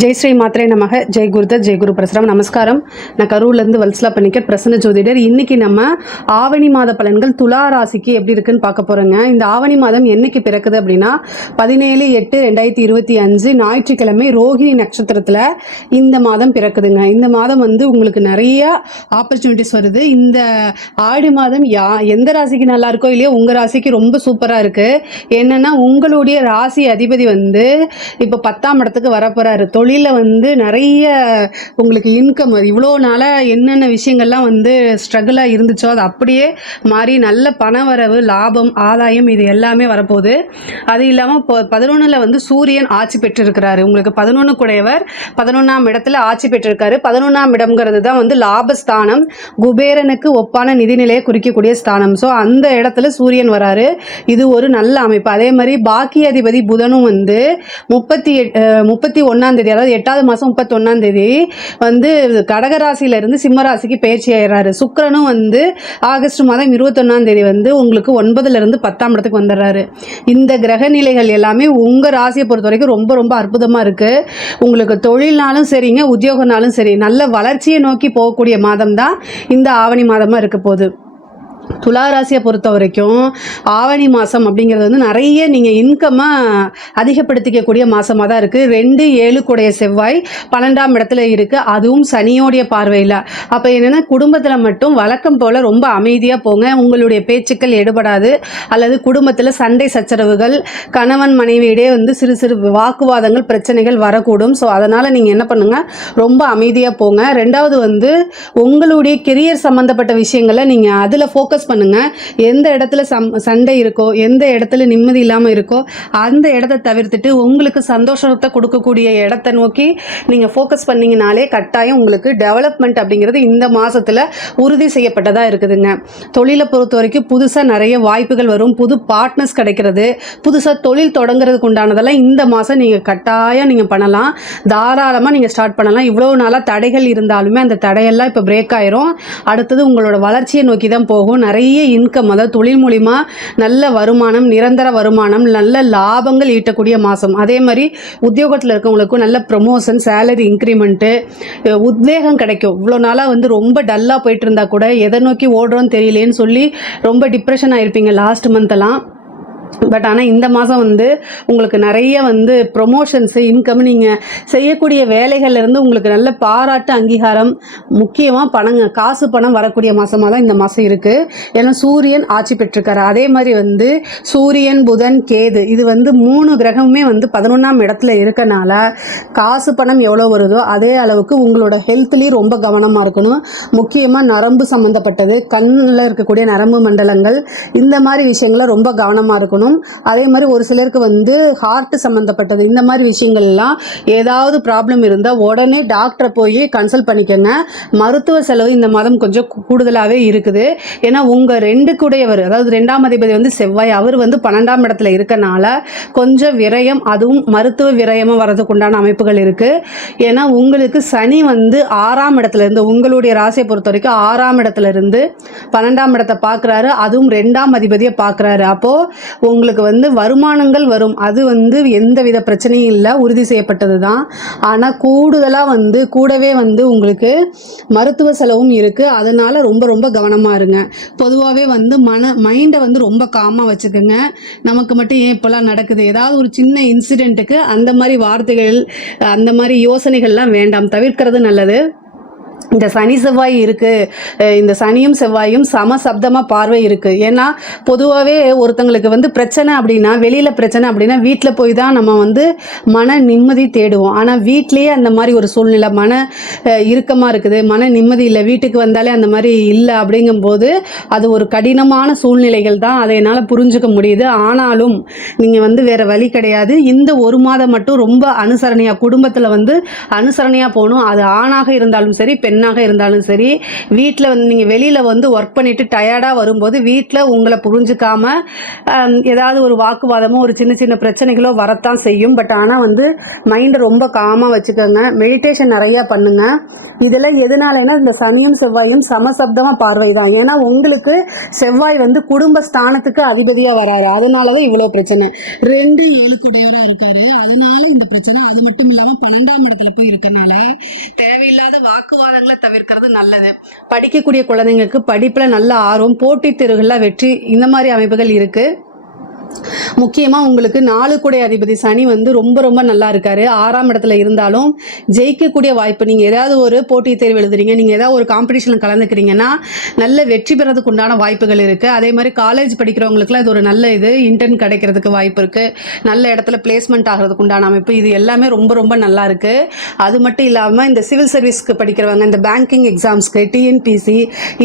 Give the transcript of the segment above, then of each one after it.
ஜெய் ஸ்ரீ மாத்திரை நமக ஜெய் குருதத் ஜெய் குரு பிரசரம். நமஸ்காரம். நான் கரூர்லேருந்து வல்சலா பண்ணிக்கட் பிரசன்ன ஜோதிடர். இன்னைக்கு நம்ம ஆவணி மாத பலன்கள் துலா ராசிக்கு எப்படி இருக்குன்னு பார்க்க போகிறோங்க. இந்த ஆவணி மாதம் என்னைக்கு பிறக்குது அப்படின்னா 17/8/2025 ஞாயிற்றுக்கிழமை ரோகிணி நட்சத்திரத்தில் இந்த மாதம் பிறக்குதுங்க. இந்த மாதம் உங்களுக்கு நிறைய ஆப்பர்ச்சுனிட்டிஸ் வருது. இந்த ஆடி மாதம் எந்த ராசிக்கு நல்லா இருக்கோ இல்லையோ உங்கள் ராசிக்கு ரொம்ப சூப்பராக இருக்குது. என்னென்னா உங்களுடைய ராசி அதிபதி இப்போ 10ஆம் இடத்துக்கு வரப்போகிறாரு. தொழிலில் நிறைய உங்களுக்கு இன்கம் இவ்வளோ நாளாக என்னென்ன விஷயங்கள்லாம் ஸ்ட்ரகிளாக இருந்துச்சோ அது அப்படியே மாறி நல்ல பணவரவு, லாபம், ஆதாயம் இது எல்லாமே வரப்போகுது. அது இல்லாமல் 11ல் சூரியன் ஆட்சி பெற்றிருக்கிறாரு. உங்களுக்கு 11 குடையவர் 11ஆம் இடத்துல ஆட்சி பெற்றிருக்காரு. 11ஆம் இடம்ங்கிறது தான் லாபஸ்தானம், குபேரனுக்கு ஒப்பான நிதிநிலையை குறிக்கக்கூடிய ஸ்தானம். ஸோ அந்த இடத்துல சூரியன் வராரு. இது ஒரு நல்ல அமைப்பு. அதே மாதிரி பாக்கிய அதிபதி புதனும் 31ஆம் தேதி, அதாவது 8வது மாதம் 31ஆம் தேதி கடகராசியிலிருந்து சிம்மராசிக்கு பயிற்சி ஆயிடுறாரு. சுக்கிரனும் ஆகஸ்ட் மாதம் 21ஆம் தேதி உங்களுக்கு 9லிருந்து 10ஆம் இடத்துக்கு வந்துடுறாரு. இந்த கிரக நிலைகள் எல்லாமே உங்கள் ராசியை பொறுத்த வரைக்கும் ரொம்ப ரொம்ப அற்புதமாக இருக்குது. உங்களுக்கு தொழில்னாலும் சரிங்க, உத்தியோகனாலும் சரி, நல்ல வளர்ச்சியை நோக்கி போகக்கூடிய மாதம் தான் இந்த ஆவணி மாதமாக இருக்க போகுது. துலா ராசியை பொறுத்த வரைக்கும் ஆவணி மாதம் அப்படிங்கிறது நிறைய நீங்கள் இன்கம்மை அதிகப்படுத்திக்கக்கூடிய மாதமாக தான் இருக்குது. 2-7 கூடைய செவ்வாய் 12ஆம் இடத்துல இருக்குது, அதுவும் சனியோடைய பார்வையில். அப்போ என்னென்னா குடும்பத்தில் மட்டும் வழக்கம் போல் ரொம்ப அமைதியாக போங்க. உங்களுடைய பேச்சுக்கள் எடுபடாது. அல்லது குடும்பத்தில் சண்டை சச்சரவுகள், கணவன் மனைவியிடையே சிறு சிறு வாக்குவாதங்கள், பிரச்சனைகள் வரக்கூடும். ஸோ அதனால் நீங்கள் என்ன பண்ணுங்கள், ரொம்ப அமைதியாக போங்க. ரெண்டாவது உங்களுடைய கெரியர் சம்மந்தப்பட்ட விஷயங்களை நீங்கள் அதில் ஃபோக்கஸ் பண்ணுங்க. எந்த இடத்துல சண்டை இருக்கோ, எந்த இடத்துல நிம்மதி இல்லாமல் இருக்கோ அந்த இடத்தை தவிர்த்துட்டு உங்களுக்கு சந்தோஷத்தை கொடுக்கக்கூடிய இடத்தை நோக்கி நீங்கள் ஃபோக்கஸ் பண்ணிங்கனாலே கட்டாயம் உங்களுக்கு டெவலப்மெண்ட் அப்படிங்கிறது இந்த மாதத்தில் உறுதி செய்யப்பட்டதாக இருக்குதுங்க. தொழிலை பொறுத்த வரைக்கும் புதுசாக நிறைய வாய்ப்புகள் வரும். புது பார்ட்னர்ஸ் கிடைக்கிறது, புதுசாக தொழில் தொடங்குறதுக்கு உண்டானதெல்லாம் இந்த மாதம் நீங்கள் கட்டாயம் நீங்கள் பண்ணலாம். தாராளமாக நீங்கள் ஸ்டார்ட் பண்ணலாம். இவ்வளோ நாளாக தடைகள் இருந்தாலுமே அந்த தடையெல்லாம் இப்போ பிரேக் ஆயிரும். அடுத்தது உங்களோட வளர்ச்சியை நோக்கி தான் போகும். நிறைய இன்கம், அதாவது தொழில் மூலிமா நல்ல வருமானம், நிரந்தர வருமானம், நல்ல லாபங்கள் ஈட்டக்கூடிய மாதம். அதே மாதிரி உத்தியோகத்தில் இருக்கவங்களுக்கும் நல்ல ப்ரொமோஷன், சேலரி இன்க்ரிமெண்ட்டு, உத்வேகம் கிடைக்கும். இவ்வளோ நாளாக ரொம்ப டல்லாக போயிட்டு இருந்தா கூட எதை நோக்கி ஓடுறோன்னு தெரியலேன்னு சொல்லி ரொம்ப டிப்ரெஷன் ஆகிருப்பீங்க லாஸ்ட் மந்த்தெல்லாம். பட் ஆனால் இந்த மாதம் உங்களுக்கு நிறைய ப்ரொமோஷன்ஸு, இன்கம், நீங்கள் செய்யக்கூடிய வேலைகள்லேருந்து உங்களுக்கு நல்ல பாராட்டு, அங்கீகாரம், முக்கியமாக காசு பணம் வரக்கூடிய மாதமாக தான் இந்த மாதம் இருக்குது. ஏன்னா சூரியன் ஆட்சி பெற்றிருக்காரு. அதே மாதிரி சூரியன், புதன், கேது இது 3 கிரகமுமே 11ஆம் இடத்துல இருக்கனால காசு பணம் எவ்வளோ வருதோ அதே அளவுக்கு உங்களோட ஹெல்த்லேயும் ரொம்ப கவனமாக இருக்கணும். முக்கியமாக நரம்பு சம்மந்தப்பட்டது, கண்ணில் இருக்கக்கூடிய நரம்பு மண்டலங்கள், இந்த மாதிரி விஷயங்களை ரொம்ப கவனமாக இருக்கணும். அதே மாதிரி ஒரு சிலருக்கு ஹார்ட் சம்மந்தப்பட்டது, இந்த மாதிரி விஷயங்கள்லாம் ஏதாவது ப்ராப்ளம் இருந்தால் உடனே டாக்டரை போய் கன்சல்ட் பண்ணிக்கோங்க. மருத்துவ செலவு இந்த மாதம் கொஞ்சம் கூடுதலாகவே இருக்குது. ஏன்னா உங்கள் 2 கூடையவர், அதாவது 2ஆம் அதிபதி செவ்வாய், அவர் 12ஆம் இடத்துல இருக்கனால கொஞ்சம் விரயம், அதுவும் மருத்துவ விரயமாக வரதுக்கு உண்டான அமைப்புகள் இருக்குது. ஏன்னா உங்களுக்கு சனி 6ஆம் இடத்துல இருந்து, உங்களுடைய ராசியை பொறுத்த வரைக்கும் 6ஆம் இடத்துல இருந்து 12ஆம் இடத்தை பார்க்குறாரு. அதுவும் 2ஆம் அதிபதியை பார்க்குறாரு. அப்போது உங்களுக்கு வருமானங்கள் வரும். அது எந்த வித பிரச்சனையும் இல்லை, உறுதி செய்யப்பட்டது தான். ஆனால் கூடுதலாக கூடவே உங்களுக்கு மருத்துவ செலவும் இருக்குது. அதனால் ரொம்ப ரொம்ப கவனமாக இருங்க. பொதுவாகவே மைண்டை ரொம்ப காமாக வச்சுக்கோங்க. நமக்கு மட்டும் ஏன் இப்போலாம் நடக்குது, ஏதாவது ஒரு சின்ன இன்சிடெண்ட்டுக்கு அந்த மாதிரி வார்த்தைகள், அந்த மாதிரி யோசனைகள்லாம் வேண்டாம், தவிர்க்கிறது நல்லது. இந்த சனி செவ்வாய் இருக்குது, இந்த சனியும் செவ்வாயும் சமசப்தமாக பார்வை இருக்குது. ஏன்னா பொதுவாகவே ஒருத்தங்களுக்கு பிரச்சனை அப்படின்னா, வெளியில் பிரச்சனை அப்படின்னா வீட்டில் போய் தான் நம்ம மன நிம்மதி தேடுவோம். ஆனால் வீட்லேயே அந்த மாதிரி ஒரு சூழ்நிலை, மன இறுக்கமாக இருக்குது, மன நிம்மதி இல்லை, வீட்டுக்கு வந்தாலே அந்த மாதிரி இல்லை. அப்படிங்கும்போது அது ஒரு கடினமான சூழ்நிலைகள் தான், அதை என்னால் புரிஞ்சுக்க முடியுது. ஆனாலும் நீங்கள் வேறு வழி கிடையாது. இந்த ஒரு மாதம் மட்டும் ரொம்ப அனுசரணையாக, குடும்பத்தில் அனுசரணையாக போகணும். அது ஆணாக இருந்தாலும் சரி, பெண்ணாக பெண்ணாக இருந்தாலும் சரி, வீட்டில் வந்து நீங்கள் வெளியில் வந்து ஒர்க் பண்ணிவிட்டு டயர்டாக வரும்போது வீட்டில் உங்களை புரிஞ்சுக்காம ஏதாவது ஒரு வாக்குவாதமோ ஒரு சின்ன சின்ன பிரச்சனைகளோ வரத்தான் செய்யும். பட் ஆனால் வந்து மைண்டை ரொம்ப காமாக வச்சுக்கோங்க. மெடிடேஷன் நிறையா பண்ணுங்கள். இதில் எதனாலனா இந்த சனியும் செவ்வாயும் சமசப்தமாக பார்வை தான். ஏன்னா உங்களுக்கு செவ்வாய் வந்து குடும்ப ஸ்தானத்துக்கு அதிபதியாக வராரு. அதனால தான் இவ்வளோ பிரச்சனை. 2 7 இருக்காரு. அதனால இந்த பிரச்சனை. அது மட்டும் இல்லாமல் 12ஆம் இடத்துல போய் இருக்கனால தேவையில்லாத வாக்குவாதங்களை தவிர்க்கிறது நல்லது. படிக்கக்கூடிய குழந்தைங்களுக்கு படிப்பில் நல்ல ஆர்வம், போட்டித் தேர்வுகளில் வெற்றி, இந்த மாதிரி அமைப்புகள் இருக்குது. முக்கியமாக உங்களுக்கு 4 கூடை அதிபதி சனி வந்து ரொம்ப ரொம்ப நல்லா இருக்காரு. 6ஆம் இடத்துல இருந்தாலும் ஜெயிக்கக்கூடிய வாய்ப்பு. நீங்கள் ஏதாவது ஒரு போட்டித் தேர்வு எழுதுறீங்க, நீங்கள் ஏதாவது ஒரு காம்படிஷனில் கலந்துக்கிறீங்கன்னா நல்ல வெற்றி பெறதுக்கு உண்டான வாய்ப்புகள் இருக்குது. அதே மாதிரி காலேஜ் படிக்கிறவங்களுக்குலாம் இது ஒரு நல்ல இன்டர்ன் கிடைக்கிறதுக்கு வாய்ப்பு இருக்குது. நல்ல இடத்துல பிளேஸ்மெண்ட் ஆகிறதுக்கு உண்டான அமைப்பு. இது எல்லாமே ரொம்ப ரொம்ப நல்லா இருக்குது. அது மட்டும் இல்லாமல் இந்த சிவில் சர்வீஸ்க்கு படிக்கிறவங்க, இந்த பேங்கிங் எக்ஸாம்ஸ்க்கு, டிஎன்பிசி,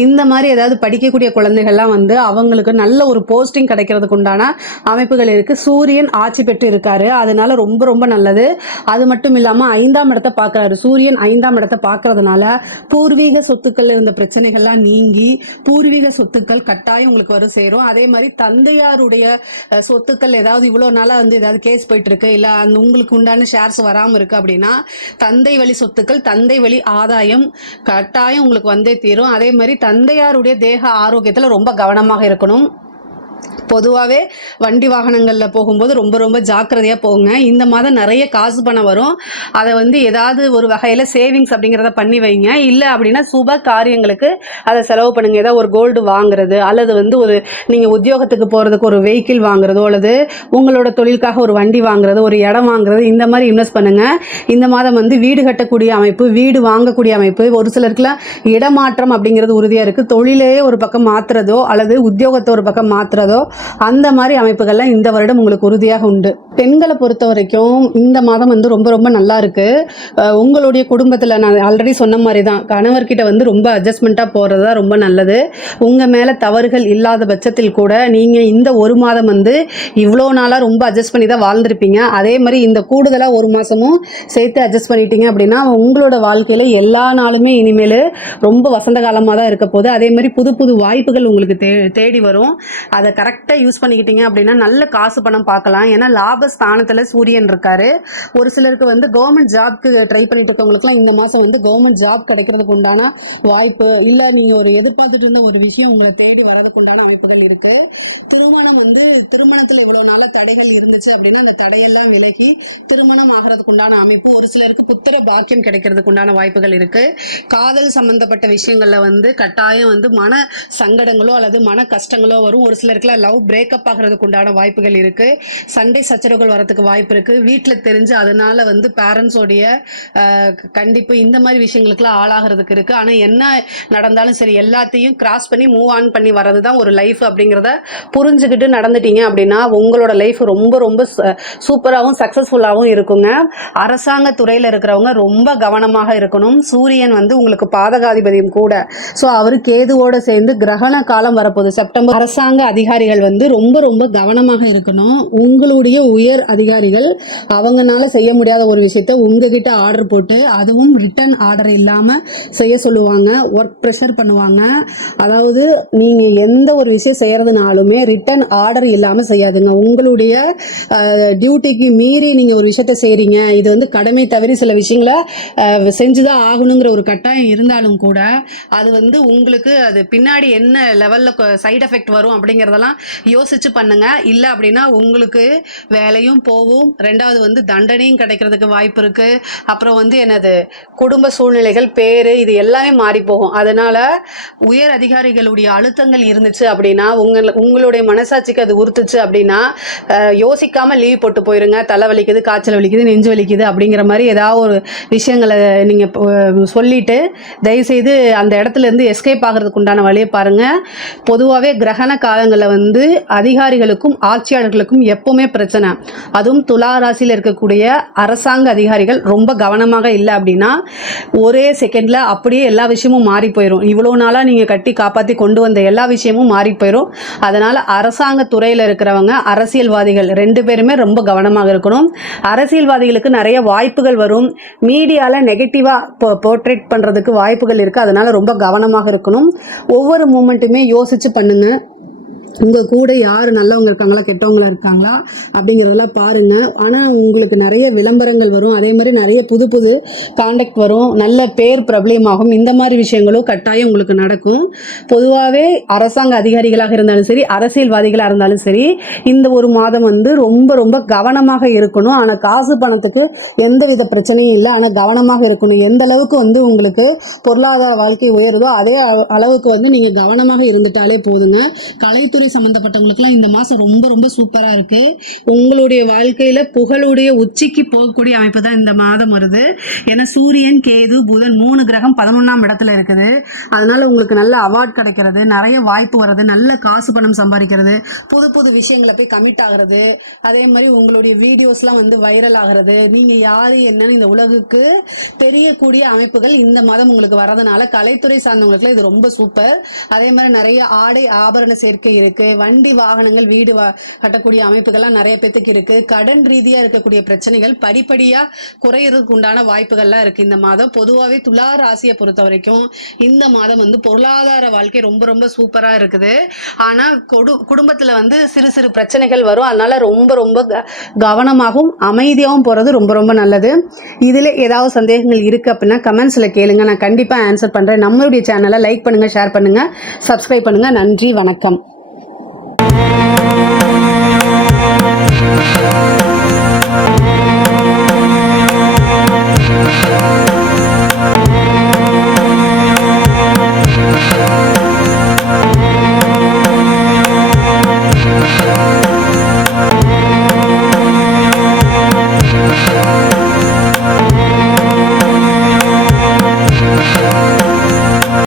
இந்த மாதிரி ஏதாவது படிக்கக்கூடிய குழந்தைகள்லாம் வந்து அவங்களுக்கு நல்ல ஒரு போஸ்டிங் கிடைக்கிறதுக்கு உண்டான அமைப்புகள் இருக்குது. சூரியன் ஆட்சி பெற்று இருக்காரு. அதனால ரொம்ப ரொம்ப நல்லது. அது மட்டும் இல்லாமல் 5ஆம் இடத்தை பார்க்குறாரு. சூரியன் 5ஆம் இடத்தை பார்க்கறதுனால பூர்வீக சொத்துக்கள் இருந்த பிரச்சனைகள்லாம் நீங்கி பூர்வீக சொத்துக்கள் கட்டாயம் உங்களுக்கு வரும் சேரும். அதே மாதிரி தந்தையாருடைய சொத்துக்கள் ஏதாவது இவ்வளோ நாளாக வந்து ஏதாவது கேஸ் போயிட்டு இருக்கு, இல்லை அந்த உங்களுக்கு உண்டான ஷேர்ஸ் வராமல் இருக்குது அப்படின்னா தந்தை வழி சொத்துக்கள், தந்தை வழி ஆதாயம் கட்டாயம் உங்களுக்கு வந்தே தீரும். அதே மாதிரி தந்தையாருடைய தேக ஆரோக்கியத்தில் ரொம்ப கவனமாக இருக்கணும். பொதுவாகவே வண்டி வாகனங்களில் போகும்போது ரொம்ப ரொம்ப ஜாக்கிரதையாக போங்க. இந்த மாதம் நிறைய காசு பணம் வரும். அதை வந்து ஏதாவது ஒரு வகையில் சேவிங்ஸ் அப்படிங்கிறத பண்ணி வைங்க. இல்லை அப்படின்னா சுப காரியங்களுக்கு அதை செலவு பண்ணுங்கள். ஏதாவது ஒரு கோல்டு வாங்குறது, அல்லது வந்து ஒரு நீங்கள் உத்தியோகத்துக்கு போகிறதுக்கு ஒரு வெஹிக்கிள் வாங்குறதோ, அல்லது உங்களோட தொழிலுக்காக ஒரு வண்டி வாங்குறது, ஒரு இடம் வாங்குறது, இந்த மாதிரி இன்வெஸ்ட் பண்ணுங்கள். இந்த மாதம் வந்து வீடு கட்டக்கூடிய அமைப்பு, வீடு வாங்கக்கூடிய அமைப்பு, ஒரு சிலருக்குலாம் இடமாற்றம் அப்படிங்கிறது உறுதியாக இருக்குது. தொழிலே ஒரு பக்கம் மாற்றுறதோ அல்லது உத்தியோகத்தை ஒரு பக்கம் மாற்றுறதோ, அந்த மாதிரி அமைப்புகள்லாம் இந்த வருடம் உங்களுக்கு உறுதியாக உண்டு. பெண்களை பொறுத்த வரைக்கும் இந்த மாதம் வந்து ரொம்ப ரொம்ப நல்லா இருக்கு. உங்களுடைய குடும்பத்தில் நான் ஆல்ரெடி சொன்ன மாதிரி தான், கணவர்கிட்ட வந்து ரொம்ப அட்ஜஸ்ட்மெண்ட்டாக போகிறது தான் ரொம்ப நல்லது. உங்கள் மேலே தவறுகள் இல்லாத பட்சத்தில் கூட நீங்கள் இந்த ஒரு மாதம் வந்து இவ்வளோ நாளாக ரொம்ப அட்ஜஸ்ட் பண்ணி தான் வாழ்ந்துருப்பீங்க. அதே மாதிரி இந்த கூடுதலாக ஒரு மாதமும் சேர்த்து அட்ஜஸ்ட் பண்ணிட்டீங்க அப்படின்னா உங்களோட வாழ்க்கையில் எல்லா நாளுமே இனிமேல் ரொம்ப வசந்த காலமாக தான் இருக்க போகுது. அதே மாதிரி புது புது வாய்ப்புகள் உங்களுக்கு தேடி வரும். அதை கரெக்டாக யூஸ் பண்ணிக்கிட்டீங்க அப்படின்னா நல்ல காசு பணம் பார்க்கலாம். ஏன்னா லாபஸ்தானத்தில் சூரியன் இருக்காரு. ஒரு சிலருக்கு வந்து கவர்மெண்ட் ஜாப்க்கு ட்ரை பண்ணிட்டு இருக்கவங்களுக்குலாம் இந்த மாதம் வந்து கவர்மெண்ட் ஜாப் கிடைக்கிறதுக்கு உண்டான வாய்ப்பு, இல்லை நீங்கள் ஒரு எதிர்பார்த்துட்டு இருந்த ஒரு விஷயம் உங்களை தேடி வரதுக்கு உண்டான அமைப்புகள் இருக்குது. திருமணம் வந்து திருமணத்தில் இவ்வளோ நாளாக தடைகள் இருந்துச்சு அப்படின்னா அந்த தடையெல்லாம் விலகி திருமணம் ஆகிறதுக்கு உண்டான அமைப்பு. ஒரு சிலருக்கு புத்திர பாக்கியம் கிடைக்கிறதுக்கு உண்டான வாய்ப்புகள் இருக்குது. காதல் சம்பந்தப்பட்ட விஷயங்களில் வந்து கட்டாயம் வந்து மன சங்கடங்களோ அல்லது மன கஷ்டங்களோ வரும். ஒரு சிலருக்குலாம் லவ் பிரேக்கப் ஆகிறதுக்கு உண்டான வாய்ப்புகள் இருக்குது. சண்டை சச்சரவுகள் வரதுக்கு வாய்ப்பு இருக்குது. வீட்டில் தெரிஞ்சு அதனால் வந்து பேரண்ட்ஸோடைய கண்டிப்பு இந்த மாதிரி விஷயங்களுக்குலாம் ஆளாகிறதுக்கு இருக்குது. ஆனால் என்ன நடந்தாலும் சரி எல்லாத்தையும் கிராஸ் பண்ணி மூவ் ஆன் பண்ணி வர்றது தான் ஒரு லைஃப் அப்படிங்கிறத புரிஞ்சுக்கிட்டு நடந்துட்டீங்க அப்படின்னா உங்களோட லைஃப் ரொம்ப ரொம்ப சூப்பராகவும் சக்ஸஸ்ஃபுல்லாகவும் இருக்குங்க. அரசாங்க துறையில் இருக்கிறவங்க ரொம்ப கவனமாக இருக்கணும். சூரியன் வந்து உங்களுக்கு பாதகாதிபதியும் கூட. ஸோ அவர் கேதுவோடு சேர்ந்து கிரகண காலம் வரப்போகுது செப்டம்பர். அரசாங்க அதிகாரிகள் வந்து ரொம்ப ரொம்ப கவனமாக இருக்கணும். உங்களுடைய உயர் அதிகாரிகள் அவங்கனால செய்ய முடியாத ஒரு விஷயத்த உங்ககிட்ட ஆர்டர் போட்டு அதுவும் ரிட்டன் ஆர்டர் இல்லாமல் செய்ய சொல்லுவாங்க. ஒர்க் ப்ரெஷர் பண்ணுவாங்க. அதாவது நீங்கள் எந்த ஒரு விஷயம் செய்கிறதுனாலுமே ரிட்டன் ஆர்டர் இல்லாமல் செய்யாதுங்க. உங்களுடைய டியூட்டிக்கு மீறி நீங்கள் ஒரு விஷயத்த செய்கிறீங்க, இது வந்து கடமை தவறி சில விஷயங்களை செஞ்சுதான் ஆகணுங்கிற ஒரு கட்டாயம் இருந்தாலும் கூட அது வந்து உங்களுக்கு அது பின்னாடி என்ன லெவலில் சைடு எஃபெக்ட் வரும் அப்படிங்கிறதெல்லாம் யோசிச்சு பண்ணுங்க. இல்லை அப்படின்னா உங்களுக்கு வேலையும் போகும், ரெண்டாவது வந்து தண்டனையும் கிடைக்கிறதுக்கு வாய்ப்பு இருக்கு. அப்புறம் வந்து என்னது குடும்ப சூழ்நிலைகள், பேரு, இது எல்லாமே மாறி போகும். அதனால உயர் அதிகாரிகளுடைய அழுத்தங்கள் இருந்துச்சு அப்படின்னா உங்களுடைய மனசாட்சிக்கு அது உறுத்துச்சு அப்படின்னா யோசிக்காம லீவ் போட்டு போயிருங்க. தலை வலிக்குது, காய்ச்சல் வலிக்குது, நெஞ்சு வலிக்குது அப்படிங்கிற மாதிரி ஏதாவது ஒரு விஷயங்களை நீங்கள் சொல்லிட்டு தயவுசெய்து அந்த இடத்துல இருந்து எஸ்கேப் ஆகிறதுக்கு உண்டான வழியை பாருங்க. பொதுவாகவே கிரகண காலங்களில் வந்து அதிகாரிகளுக்கும் ஆட்சியாளர்களுக்கும் எப்பவுமே பிரச்சனை. அதுவும் துலா ராசியில் இருக்கக்கூடிய அரசாங்க அதிகாரிகள் ரொம்ப கவனமாக இல்லை அப்படின்னா ஒரே செகண்டில் அப்படியே எல்லா விஷயமும் மாறி போயிடும். இவ்வளோ நாளாக நீங்கள் கட்டி காப்பாற்றி கொண்டு வந்த எல்லா விஷயமும் மாறி போயிடும். அதனால் அரசாங்க துறையில் இருக்கிறவங்க அரசியல்வாதிகள் 2 பேருமே ரொம்ப கவனமாக இருக்கணும். அரசியல்வாதிகளுக்கு நிறைய வாய்ப்புகள் வரும். மீடியாவில் நெகட்டிவாக போர்ட்ரேட் பண்ணுறதுக்கு வாய்ப்புகள் இருக்குது. அதனால் ரொம்ப கவனமாக இருக்கணும். ஒவ்வொரு மூமெண்ட்டுமே யோசித்து பண்ணுங்கள். உங்கள் கூட யார் நல்லவங்க இருக்காங்களா கெட்டவங்களா இருக்காங்களா அப்படிங்கிறதெல்லாம் பாருங்கள். ஆனால் உங்களுக்கு நிறைய விளம்பரங்கள் வரும். அதே மாதிரி நிறைய புது புது கான்டாக்ட் வரும். நல்ல பேர் பிரபலியமாகும். இந்த மாதிரி விஷயங்களும் கட்டாயம் உங்களுக்கு நடக்கும். பொதுவாகவே அரசாங்க அதிகாரிகளாக இருந்தாலும் சரி, அரசியல்வாதிகளாக இருந்தாலும் சரி, இந்த ஒரு மாதம் வந்து ரொம்ப ரொம்ப கவனமாக இருக்கணும். ஆனால் காசு பணத்துக்கு எந்தவித பிரச்சனையும் இல்லை. ஆனால் கவனமாக இருக்கணும். எந்த அளவுக்கு வந்து உங்களுக்கு பொருளாதார வாழ்க்கை உயருதோ அதே அளவுக்கு வந்து நீங்கள் கவனமாக இருந்துட்டாலே போதுங்க. கலைத்துறை சம்பந்தப்பட்டவங்களுக்குலாம் இந்த மாதம் ரொம்ப ரொம்ப சூப்பராக இருக்குது. உங்களுடைய வாழ்க்கையில் புகழுடைய உச்சிக்கு போகக்கூடிய அமைப்பு தான் இந்த மாதம் வருது. ஏன்னா சூரியன், கேது, புதன் 3 கிரகம் 11ஆம் இடத்துல இருக்குது. அதனால் உங்களுக்கு நல்ல அவார்ட் கிடைக்கிறது, நிறைய வாய்ப்பு வர்றது, நல்ல காசு பணம் சம்பாதிக்கிறது, புது புது விஷயங்களை போய் கமிட் ஆகிறது, அதே மாதிரி உங்களுடைய வீடியோஸ்லாம் வந்து வைரல் ஆகிறது, நீங்கள் யார் என்னன்னு இந்த உலகுக்கு தெரியக்கூடிய அமைப்புகள் இந்த மாதம் உங்களுக்கு வரதுனால கலைத்துறை சார்ந்தவங்களுக்குலாம் இது ரொம்ப சூப்பர். அதே மாதிரி நிறைய ஆடை ஆபரண சேர்க்கை இருக்குது. வண்டி வாகனங்கள் வீடு கட்டக்கூடிய அமைப்புகள்லாம் நிறைய பேத்துக்கு இருக்குது. கடன் ரீதியாக இருக்கக்கூடிய பிரச்சனைகள் படிப்படியாக குறையிறதுக்கு உண்டான வாய்ப்புகள்லாம் இருக்குது இந்த மாதம். பொதுவாகவே துலா ராசியை பொறுத்த வரைக்கும் இந்த மாதம் வந்து பொருளாதார வாழ்க்கை ரொம்ப ரொம்ப சூப்பராக இருக்குது. ஆனால் குடும்பத்தில் வந்து சிறு சிறு பிரச்சனைகள் வரும். அதனால் ரொம்ப ரொம்ப கவனமாகவும் அமைதியாகவும் போகிறது ரொம்ப ரொம்ப நல்லது. இதில் ஏதாவது சந்தேகங்கள் இருக்குது அப்படின்னா கமெண்ட்ஸில் கேளுங்க. நான் கண்டிப்பாக ஆன்சர் பண்ணுறேன். நம்மளுடைய சேனலை லைக் பண்ணுங்கள், ஷேர் பண்ணுங்கள், சப்ஸ்கிரைப் பண்ணுங்கள். நன்றி, வணக்கம்.